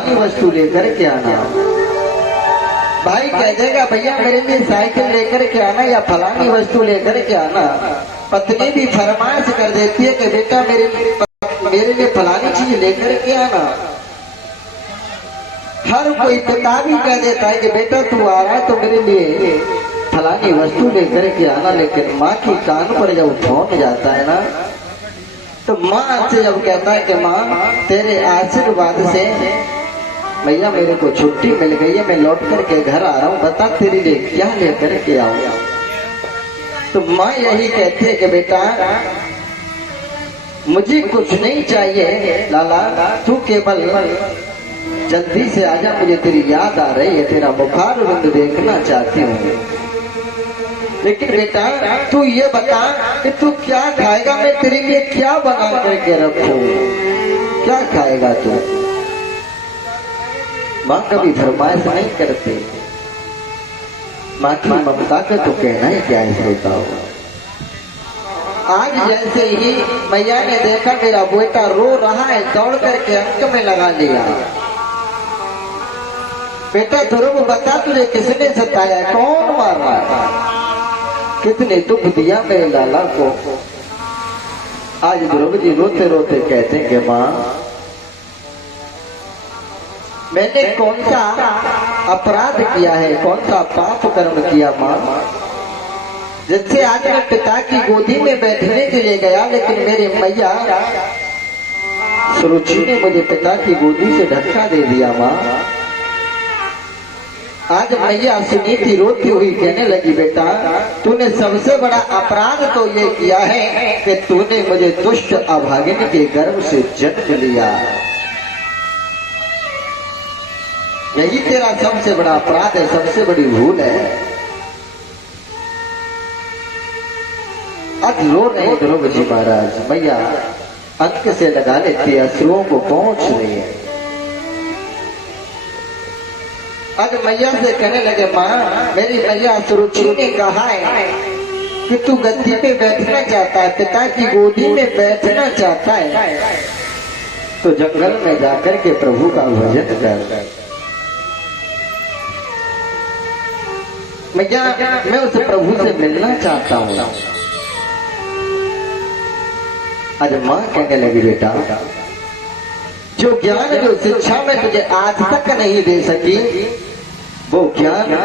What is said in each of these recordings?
फलानी वस्तु लेकर के आना। भाई कह देगा भैया मेरे लिए साइकिल लेकर के आना या फलानी वस्तु लेकर के आना। पत्नी भी फरमाइश कर देती है कि बेटा मेरे लिए फलानी चीज लेकर के आना। हर कोई पिता भी कह देता है कि बेटा तू आ रहा है तो मेरे लिए फलानी वस्तु लेकर के आना। लेकिन माँ की कान पर जब फोन जाता है ना, तो माँ से जब कहता है कि माँ तेरे आशीर्वाद से भैया मेरे को छुट्टी मिल गई है, मैं लौट करके घर आ रहा हूँ, बता तेरे लिए क्या लेकर के आऊंगा। तो माँ यही कहती है कि बेटा मुझे कुछ नहीं चाहिए लाला, तू केवल जल्दी से आजा, मुझे तेरी याद आ रही है, तेरा बुखार रुंद देखना चाहती हूँ। लेकिन बेटा तू ये बता कि तू क्या खाएगा, मैं तेरे लिए क्या बना करके रखूं, क्या खाएगा तू। माँ कभी फरमाइश नहीं करती। माँ की ममता का तो कहना ही क्या है श्रोताओ। आज जैसे ही मैया ने देखा मेरा बेटा रो रहा है, दौड़ करके अंक में लगा लिया। बेटा ध्रुव बता तुझे किसने सताया, कौन मार रहा है, कितने दुख दिया मेरे लाला को। आज ध्रुव जी रोते रोते कहते हैं कि माँ मैंने कौन सा अपराध किया है, कौन सा पाप कर्म किया माँ, जिससे आज मैं पिता की गोदी में बैठने के लिए गया, लेकिन मेरे मैया सुरुचि ने मुझे पिता की गोदी से धक्का दे दिया। माँ आज मैया सुनीति रोती हुई कहने लगी बेटा तूने सबसे बड़ा अपराध तो ये किया है कि तूने मुझे दुष्ट अभागिन के गर्भ से जन्म लिया। यही तेरा सबसे बड़ा अपराध है, सबसे बड़ी भूल है। आज रो रहे ध्रुव जी महाराज, मैया अंक से लगा लेती है, अश्रुओं को पहुंच रही है। आज मैया से कहने लगे माँ मेरी मैया सुरुचि ने कहा है कि तू गद्दी पे बैठना चाहता है, पिता की गोदी में बैठना चाहता है, तो जंगल में जाकर के प्रभु का भजन कर। मैया मैं उस प्रभु से मिलना चाहता हूँ। आज माँ कहने लगी बेटा जो ज्ञान जो शिक्षा में तुझे आज तक नहीं दे सकी, वो ज्ञान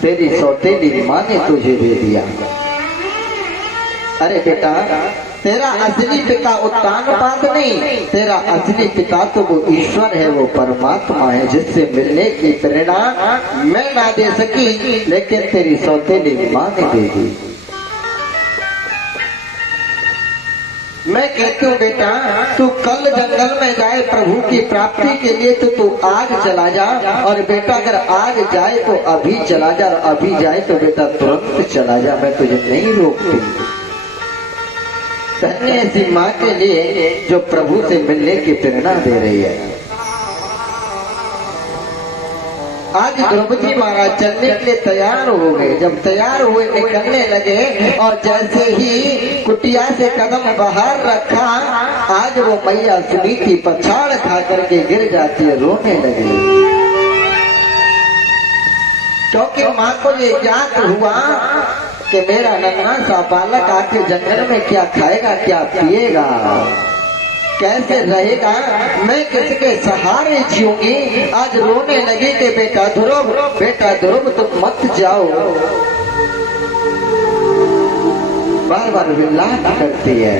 तेरी सौतेली माँ ने तुझे दे दिया। अरे बेटा तेरा असली पिता उत्तानपाद नहीं, तेरा असली पिता तो वो ईश्वर है, वो परमात्मा है, जिससे मिलने की प्रेरणा मैं ना दे सकी, लेकिन तेरी सौतेली माँ ने दे दी। मैं कहती हूँ बेटा तू कल जंगल में जाए प्रभु की प्राप्ति के लिए, तो तू आज चला जा, और बेटा अगर आज जाए तो अभी चला जा, और अभी जाए तो बेटा तुरंत चला जा, मैं तुझे नहीं रोकती। धन्य ऐसी माँ के लिए जो प्रभु से मिलने की प्रेरणा दे रही है। आज द्रौपदी महाराज चलने के लिए तैयार हो गए। जब तैयार हुए निकलने लगे, और जैसे ही कुटिया से कदम बाहर रखा, आज वो मैया सुनीति पछाड़ खा करके गिर जाती है, रोने लगी। क्योंकि माँ को ये ज्ञात हुआ कि मेरा नन्हा सा बालक आके जंगल में क्या खाएगा, क्या पिएगा, कैसे रहेगा, मैं किसके सहारे जीऊंगी। आज रोने लगी कि बेटा ध्रुव तुम मत जाओ, बार बार विलाप करती है।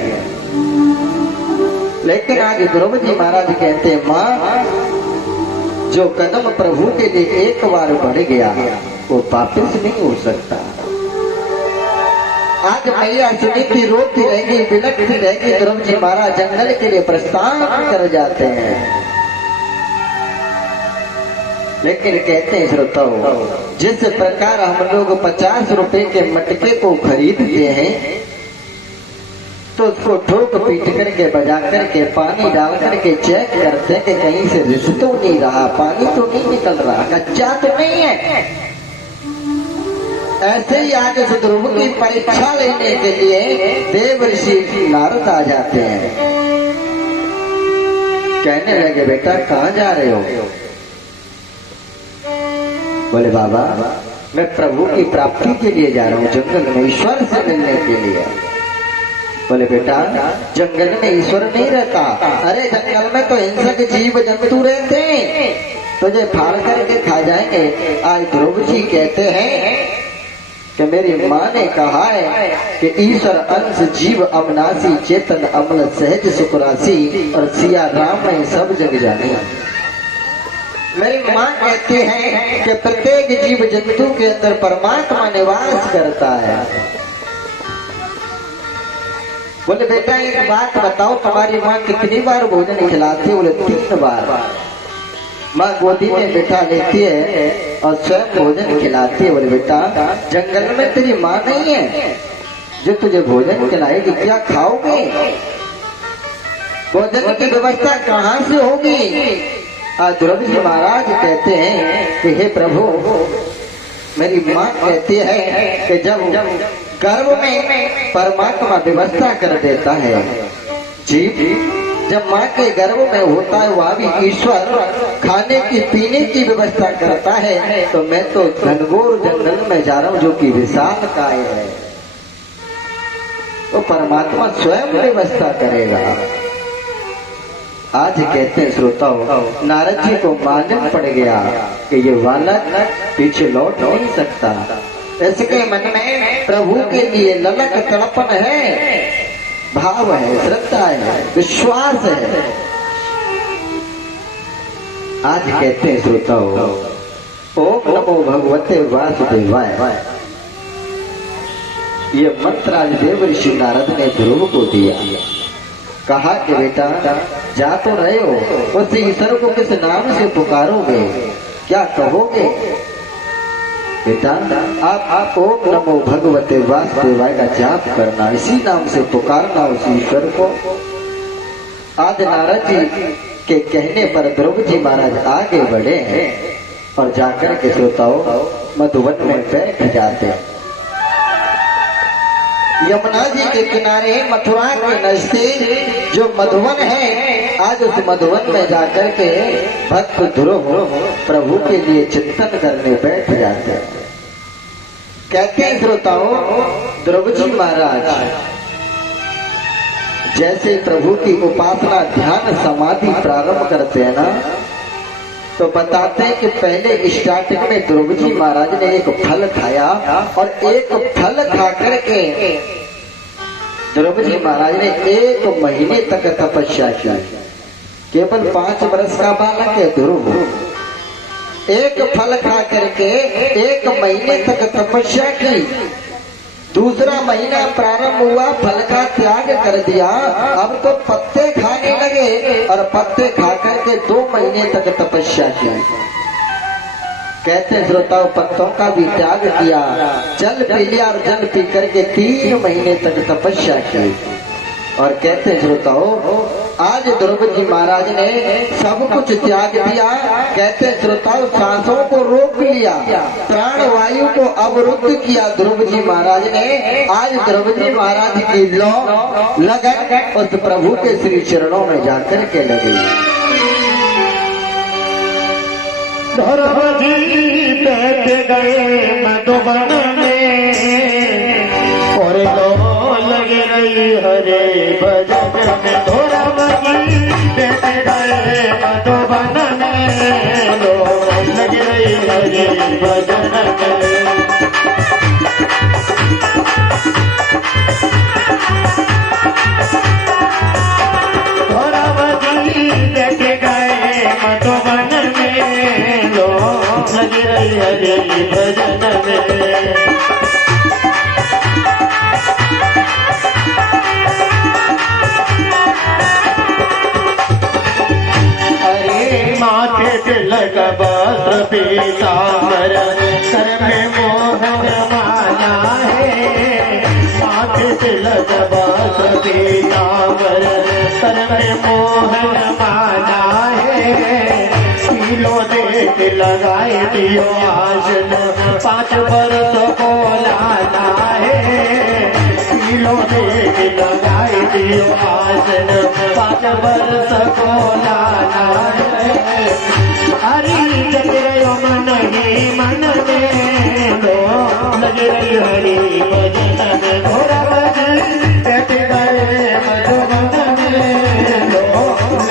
लेकिन आज ध्रुव जी महाराज कहते हैं माँ जो कदम प्रभु के लिए एक बार बढ़ गया वो वापस नहीं हो सकता। आज मैया सुनीति रोती रहेगी, बिलखती रहेगी, ध्रुव जी महाराज जंगल के लिए प्रस्थान कर जाते हैं। लेकिन कहते हैं श्रोताओ जिस प्रकार हम लोग 50 रुपए के मटके को खरीदते हैं, तो उसको ठोक पीट करके बजा करके पानी डाल करके चेक करते हैं कि कहीं से रिस तो नहीं रहा, पानी तो नहीं निकल रहा, कच्चा तो नहीं है। ऐसे ही आज इस ध्रुव की परीक्षा लेने के लिए देव ऋषि नारद आ जाते हैं। कहने लगे बेटा कहाँ जा रहे हो, बोले बाबा मैं प्रभु की प्राप्ति के लिए जा रहा हूँ, जंगल में ईश्वर से मिलने के लिए। बोले बेटा जंगल में ईश्वर नहीं रहता, अरे जंगल में तो हिंसक जीव जंतु रहते हैं, तुझे फाड़ करके खा जाएंगे। आज ध्रुव जी कहते हैं कि मेरी माँ ने कहा है कि ईश्वर अंश जीव अविनाशी चेतन अमल सहज सुखरासी और सिया राम में सब जग जाने। मेरी माँ कहती है कि प्रत्येक जीव जंतु के अंदर परमात्मा निवास करता है। बोले बेटा एक बात बताओ, तुम्हारी माँ कितनी बार भोजन खिलाती है? बोले 3 बार। माँ गोदी में बिठा लेती है और स्वयं भोजन खिलाती है। बोले बेटा जंगल में तेरी माँ नहीं है जो तुझे भोजन खिलाएगी, क्या खाओगे? भोजन की व्यवस्था कहाँ से होगी? आज ध्रुव जी महाराज कहते हैं कि हे प्रभु मेरी माँ कहती है कि जब गर्भ में परमात्मा व्यवस्था कर देता है, जीव जब माँ के गर्भ में होता है वहाँ भी ईश्वर खाने की पीने की व्यवस्था करता है। तो मैं तो घनघोर जंगल में जा रहा हूँ जो कि विशाल काय है, तो परमात्मा स्वयं व्यवस्था करेगा। आज कहते हैं श्रोताओं, नारद जी को मालूम पड़ गया कि ये बालक पीछे लौट नहीं सकता। इसके मन में प्रभु के लिए ललक तड़पन है, भाव है, श्रद्धा है, विश्वास है। आज कहते हैं श्रोताओं, ओम नमो भगवते वासुदेवाय, ये मंत्र आज देव ऋषि नारद ने ध्रुव को दिया। कहा कि बेटा जा तो रहे हो, उस ईश्वर को किस नाम से पुकारोगे, क्या कहोगे? बेटा आप ओम नमो भगवते वासुदेवाय का जाप करना, इसी नाम से पुकारना उस ईश्वर को। आज नारद जी के कहने पर ध्रुव जी महाराज आगे बढ़े हैं और जाकर के श्रोताओं मधुवन में बैठ जाते हैं। यमुना जी के किनारे मथुरा के नजदीक जो मधुवन है, आज उस मधुवन में जाकर के भक्त ध्रुव प्रभु के लिए चिंतन करने बैठ जाते हैं। कहते हैं श्रोताओं, ध्रुव जी महाराज जैसे प्रभु की उपासना ध्यान समाधि प्रारंभ करते हैं ना, तो बताते हैं कि पहले स्टार्टिंग में ध्रुव जी महाराज ने एक फल खाया और एक फल खा करके ध्रुव जी महाराज ने 1 महीने तक तपस्या की। केवल 5 वर्ष का बालक है ध्रुव, एक फल खा करके 1 महीने तक तपस्या की। दूसरा महीना प्रारंभ हुआ, फल का त्याग कर दिया, अब तो पत्ते खाने लगे और पत्ते खा करके 2 महीने तक तपस्या की। कहते श्रोताओं पत्तों का भी त्याग किया, जल पी लिया और जल पी करके 3 महीने तक तपस्या की। और कहते श्रोताओं आज ध्रुव जी महाराज ने सब कुछ त्याग दिया। कहते श्रोताओं सांसों को रोक लिया, प्राण वायु को अवरुद्ध किया ध्रुव जी महाराज ने। आज ध्रुव जी महाराज की लगन उस प्रभु के श्री चरणों में जाकर के लगी। ध्रुव जी बैठ गए मधुबन में और लो लग रही हरे भजन में। ध्रुव जी बैठ गए मधुबन में लो लग रही हरे भजन में। ध्रुव जी बैठ गए मधुबन में लो लग रही हरे भजन में। माथे तिलक वस्त्र पीतांबर सर में मोहन माला है। माथे तिलक वस्त्र पीतांबर सर में मोहन माला है। किलो देख लगाए दियो आसन 5 बरस को लाना है। किलो देख लगाए दियो आसन 5 बरस को लाना है। हरि जग मन ही मन में लो लगी रही हरि भजन में घोड़ा बजी बैठ गए मधुबन में लो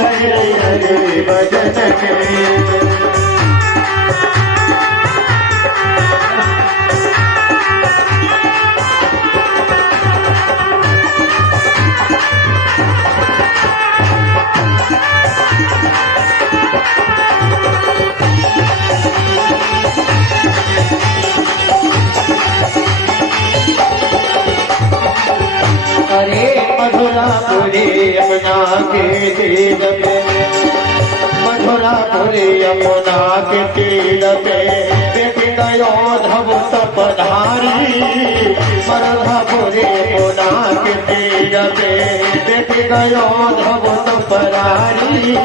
लगी रही हरि भजन में। अरे मधुरापुरी यमुना के तीर पे मधुरापुरी यमुना के तीर पे देख गयो धब सपधारी मधुरापुरी यमुना के तीर पे देख गयो धब सपधारी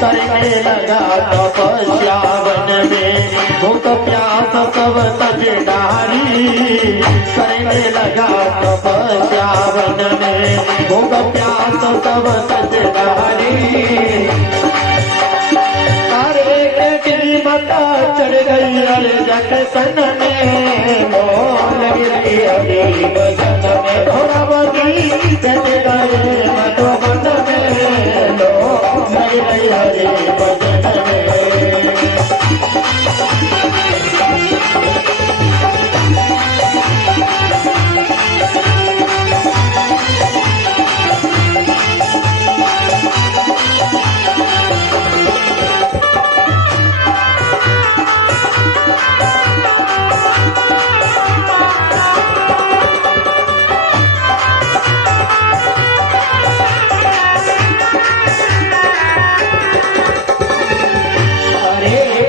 करने लगा तपस्या वन में भूख प्यास सब तज डारी करने लगा तपस्या वन में भूख प्यास सब तज डारी। अरे बेटी माता चढ़ गई अरे जटन में वो लगी रही हरि भजन में घोड़ा बजी बैठ गए मधुबन में लो लगी रही हरि भजन में।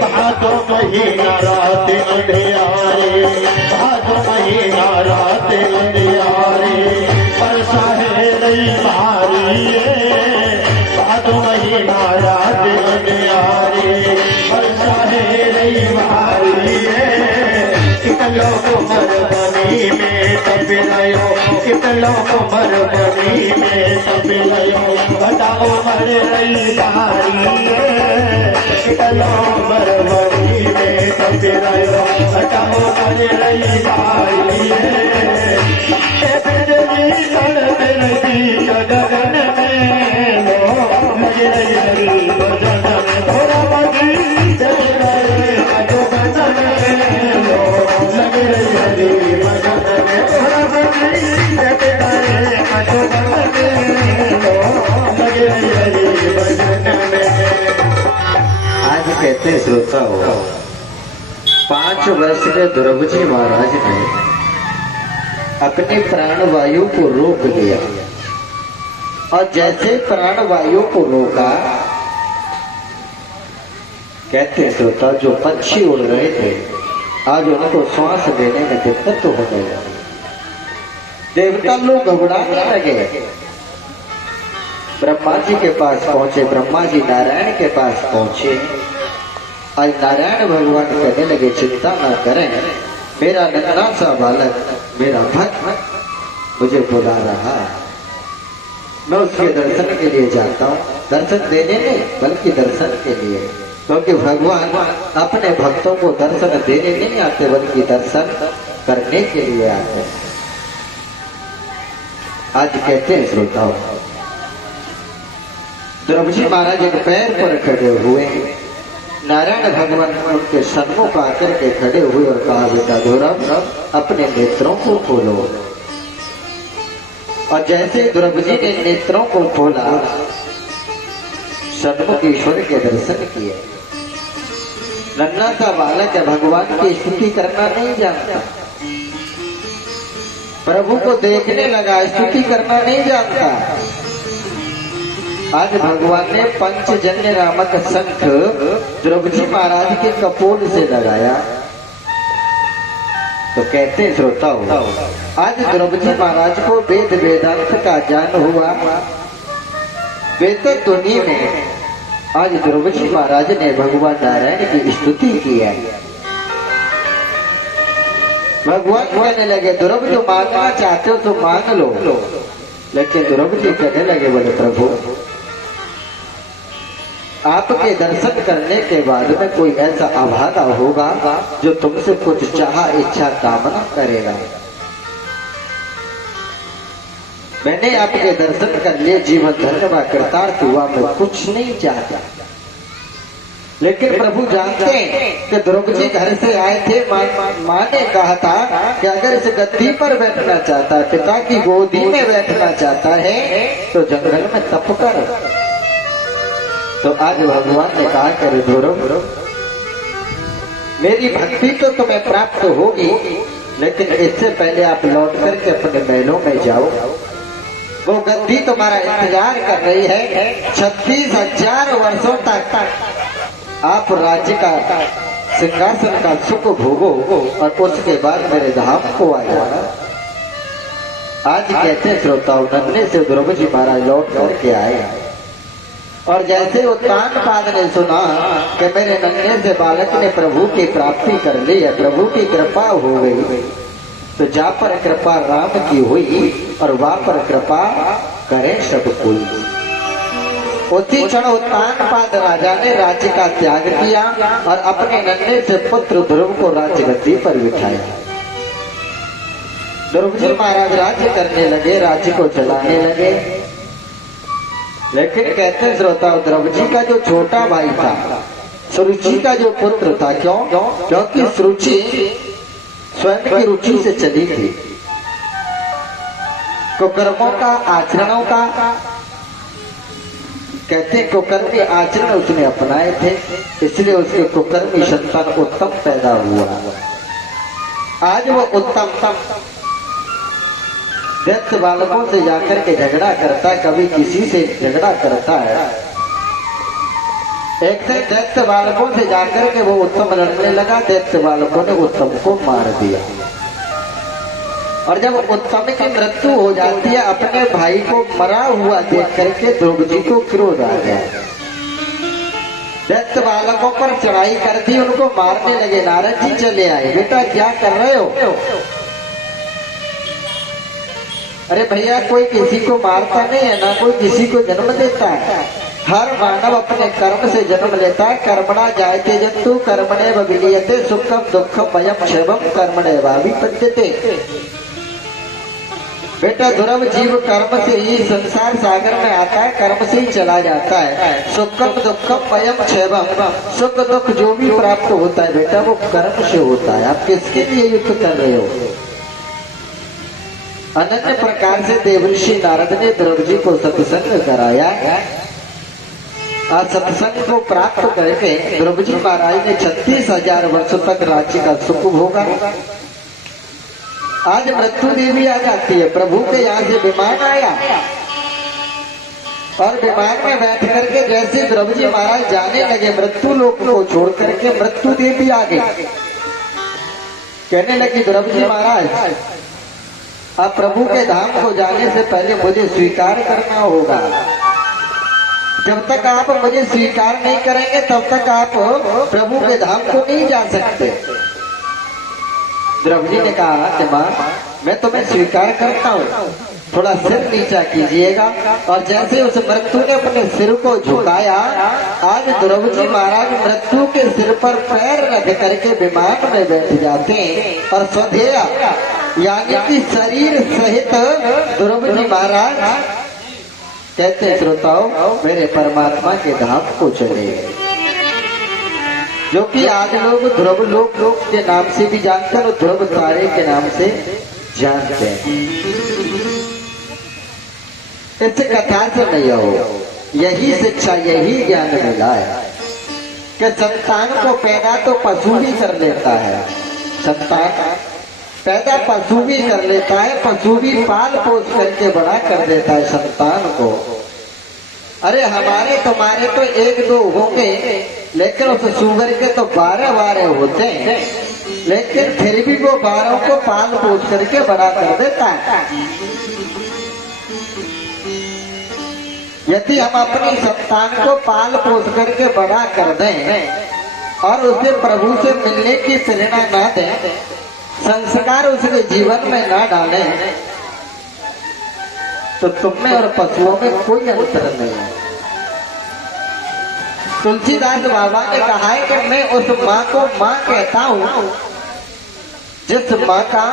भादो महीना रात अंधियारे भादो महीना रात अंधियारे वर्षा है रही भारी भादो महीना रात अंधियारे वर्षा है रही भारी कितनो कुमर बनी में तपिलयो कितनो कुमर बनी में तपिलयो घटाओ मर रही भारी कितनो बरबरी में तपिलयो घटाओ मर रही भारी बिजली कड़क रही गगन में लो लगी रही हरि भजन में घोड़ा बजी चल गए मधुबन में लो लगी रही हरि भजन में घोड़ा बजी बैठ गए मधुबन में लो लगी रही हरि भजन में। आज कहते श्रोता हो 5 वर्ष के द्रौपदी महाराज ने अपने प्राण वायु को रोक दिया और जैसे प्राण वायु को रोका कहते श्रोता जो पक्षी उड़ रहे थे आज उनको श्वास लेने में दिक्कत तो हो गई। देवता लोग घबराने लगे। ब्रह्मा जी के पास पहुंचे। ब्रह्मा जी नारायण के पास पहुंचे और नारायण भगवान कहने लगे चिंता न करें, मेरा नन्हा सा बालक मेरा भक्त मुझे बुला रहा है, मैं उसके दर्शन के लिए जाता हूँ। दर्शन देने नहीं बल्कि दर्शन के लिए, क्योंकि भगवान अपने भक्तों को दर्शन देने नहीं आते बल्कि दर्शन करने के लिए आते हैं। आज कहते हैं श्रोताओं द्रौपदी महाराज एक पैर पर खड़े हुए, नारायण भगवान उनके सन्मुख आकर के खड़े हुए और कहा बेटा द्रौपदी अपने नेत्रों को खोलो। और जैसे द्रौपदी ने नेत्रों को खोला सन्मुख ईश्वर के दर्शन किए। नन्हा सा बालक है, भगवान की स्तुति करना नहीं जानता, प्रभु को देखने लगा, स्तुति करना नहीं जानता। आज भगवान ने पंचजन्य नामक शंख द्रौपदी महाराज के कपोल से लगाया। तो कहते हैं श्रोताओ आज द्रौपदी महाराज को वेद वेदांत का ज्ञान हुआ। वेद ध्वनि में आज द्रौपदी महाराज ने भगवान नारायण की स्तुति की है। भगवान कहने लगे द्रौपदी मांगना चाहते हो तो मांग लो, लेकिन द्रौपदी कहने लगे बोले प्रभु आपके दर्शन करने के बाद में कोई ऐसा अभागा होगा जो तुमसे कुछ चाह इच्छा कामना करेगा। मैंने आपके दर्शन कर लिए, जीवन धन्य कृतार्थ हुआ, मैं कुछ नहीं चाहता। लेकिन प्रभु जानते हैं कि ध्रुव जी घर से आए थे, माँ ने कहा था कि अगर इस गद्दी पर बैठना चाहता है, पिता की गोदी में बैठना चाहता है तो जंगल में तप कर। तो आज भगवान ने कहा करे ध्रुव, मेरी भक्ति तो तुम्हें प्राप्त होगी, लेकिन इससे पहले आप लौट करके अपने महलों में जाओ। वो गद्दी तुम्हारा इंतजार कर रही है। 36,000 वर्षों तक आप राज्य का सिंहासन का सुख भोगो और उसके बाद मेरे धाम को आ जाना। आज कहते श्रोताओं, नन्हे से ध्रुव जी महाराज लौट करके आए और जैसे उत्तानपाद ने सुना कि मेरे नन्हे से बालक ने प्रभु की प्राप्ति कर ली है, प्रभु की कृपा हो गई, तो जा पर कृपा राम की हुई और वहां पर कृपा करे सब कोई। उसी क्षण उत्तानपाद राजा ने राज्य का त्याग किया और अपने नन्हे से पुत्र ध्रुव को राज्य गद्दी पर बिठाया। ध्रुव जी महाराज राज्य करने लगे, राज्य को चलाने लगे। लेकिन कहते श्रोता, ध्रुव जी का जो छोटा भाई था, सुरुचि का जो पुत्र था, क्योंकि सुरुचि स्वयं की रुचि से चली थी, कुकर्मों का, आचरणों का, कहते कुकर्मी आचरण उसने अपनाए थे, इसलिए उसके कुकर्मी संतान उत्तम पैदा हुआ। आज वो उत्तम दैत्य बालकों से जाकर के झगड़ा करता है, कभी किसी से झगड़ा करता है। एक दिन दैत्य बालकों से जाकर के वो उत्तम लड़ने लगा, दैत्य बालकों ने उत्तम को मार दिया। और जब उत्तम की मृत्यु हो जाती है, अपने भाई को मरा हुआ देख करके ध्रुव जी को क्रोध आ गया। दैत्य बालकों पर चढ़ाई कर दी, उनको मारने लगे। नारद जी चले आए, बेटा क्या कर रहे हो? अरे भैया, कोई किसी को मारता नहीं है, ना कोई किसी को जन्म देता है। हर मानव अपने कर्म से जन्म लेता है। कर्मणा जायते जंतु कर्मणेव विलीयते, सुखम दुखम भयम क्षयम कर्मणेवाभिपद्यते। बेटा ध्रुव जीव कर्म से ही संसार सागर में आता है, कर्म से ही चला जाता है। सुखम दुखम भयम क्षयम, सुख दुख जो भी प्राप्त होता है बेटा वो कर्म से होता है। आप किसके लिए युद्ध कर रहे हो? अनन्य प्रकार से देवर्षि नारद ने ध्रुव जी को सत्संग कराया। आज सत्संग को प्राप्त करके ध्रुव जी महाराज ने 36,000 वर्षों तक राज्य का सुख भोगा। आज मृत्यु देवी आ जाती है। प्रभु के यहाँ से विमान आया और विमान में बैठ करके जैसे ध्रुव जी महाराज जाने लगे मृत्यु लोक को छोड़ करके, मृत्यु देवी आ गई। कहने लगी, ध्रुव जी महाराज आप प्रभु के धाम को जाने से पहले मुझे स्वीकार करना होगा। जब तक आप मुझे स्वीकार नहीं करेंगे तब तक आप प्रभु के धाम को नहीं जा सकते। ध्रुव जी ने कहा कि माँ मैं तुम्हें स्वीकार करता हूँ, थोड़ा सिर नीचा कीजिएगा। और जैसे उस मृत्यु ने अपने सिर को झुकाया, आज ध्रुव जी महाराज मृत्यु के सिर पर पैर रख करके विमान में बैठ जाते हैं और स्वधेया यानी कि शरीर सहित ध्रुव जी महाराज कहते श्रोताओं मेरे परमात्मा के धाम को चले, जो कि आज लोग ध्रुव लोक के नाम से भी जानते हैं और ध्रुव तारे के नाम से जानते हैं। इस कथा से नहीं हो, यही शिक्षा यही ज्ञान मिला है कि संतान को पैदा तो पशु ही कर लेता है, संतान पैदा पशु भी कर लेता है, पशु भी पाल पोस करके बड़ा कर देता है संतान को। अरे हमारे तुम्हारे तो 1-2 होंगे, लेकिन उस सुगर के तो 12 होते हैं, लेकिन फिर भी वो 12 को पाल पोस करके बड़ा कर देता है। यदि हम अपनी संतान को पाल पोस करके बड़ा कर दें और उसे प्रभु से मिलने की प्रेरणा न दें, संस्कार उसके जीवन में ना डालें, तो तुम में और पशुओं में कोई अंतर नहीं है। तुलसीदास बाबा ने कहा है कि मैं उस माँ को माँ कहता हूँ जिस माँ का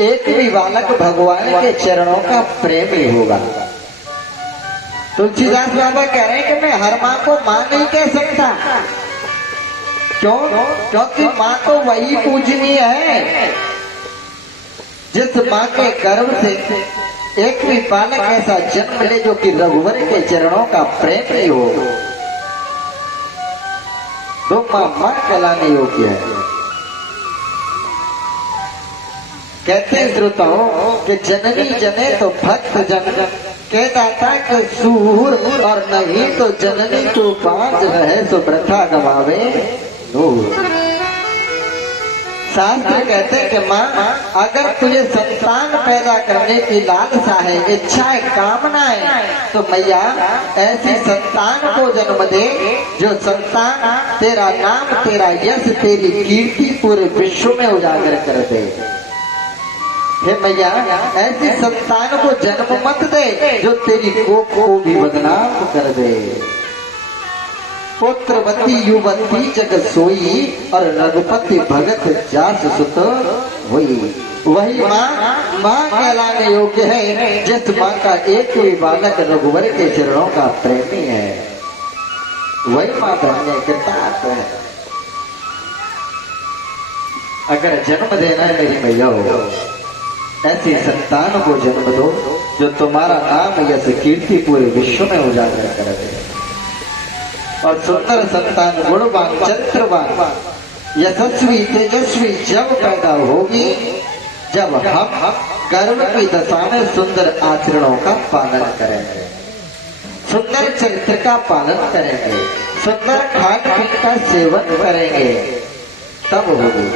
एक भी बालक भगवान के चरणों का प्रेमी होगा। तुलसीदास बाबा कह रहे हैं कि मैं हर माँ को माँ नहीं कह सकता। क्यों? क्योंकि माँ तो वही पूजनीय है जिस माँ के गर्भ से एक भी बालक ऐसा जन्म ले जो कि रघुवर के चरणों का प्रेमी हो। तो माँ कहलाने योग्य है। कहते हैं श्रोताओं कि जननी जने तो भक्त जन कहता था कि सूर और नहीं तो जननी तो बांझ रहे सो वृथा गवावे नूर। शास्त्र कहते हैं कि माँ अगर तुझे संतान पैदा करने की लालसा है, इच्छा है, कामना है तो मैया ऐसी संतान को जन्म दे जो संतान तेरा नाम, तेरा यश, तेरी कीर्ति पूरे विश्व में उजागर कर दे। हे मैया ऐसी संतान को जन्म मत दे जो तेरी कोख को भी बदनाम कर दे। पुत्रवती युवती जग सोई और रघुपति भगत जास सुत हुई। वही माँ कहलाने योग्य है जिस माँ का एक भी बालक रघुवर के चरणों का प्रेमी है। वही माँ धन्य कृतार्थ है। अगर जन्म देना है मेरी मैया हो, ऐसी संतान को जन्म दो जो तुम्हारा नाम यश कीर्ति पूरे विश्व में उजागर कर दे। और सुंदर संतान गुणवान, चरित्रवान, यशस्वी, तेजस्वी जब पैदा होगी जब हम गर्भ की दशा में सुंदर आचरणों का पालन करेंगे, सुंदर चरित्र का पालन करेंगे, सुंदर खान पीन का सेवन करेंगे, तब होगी।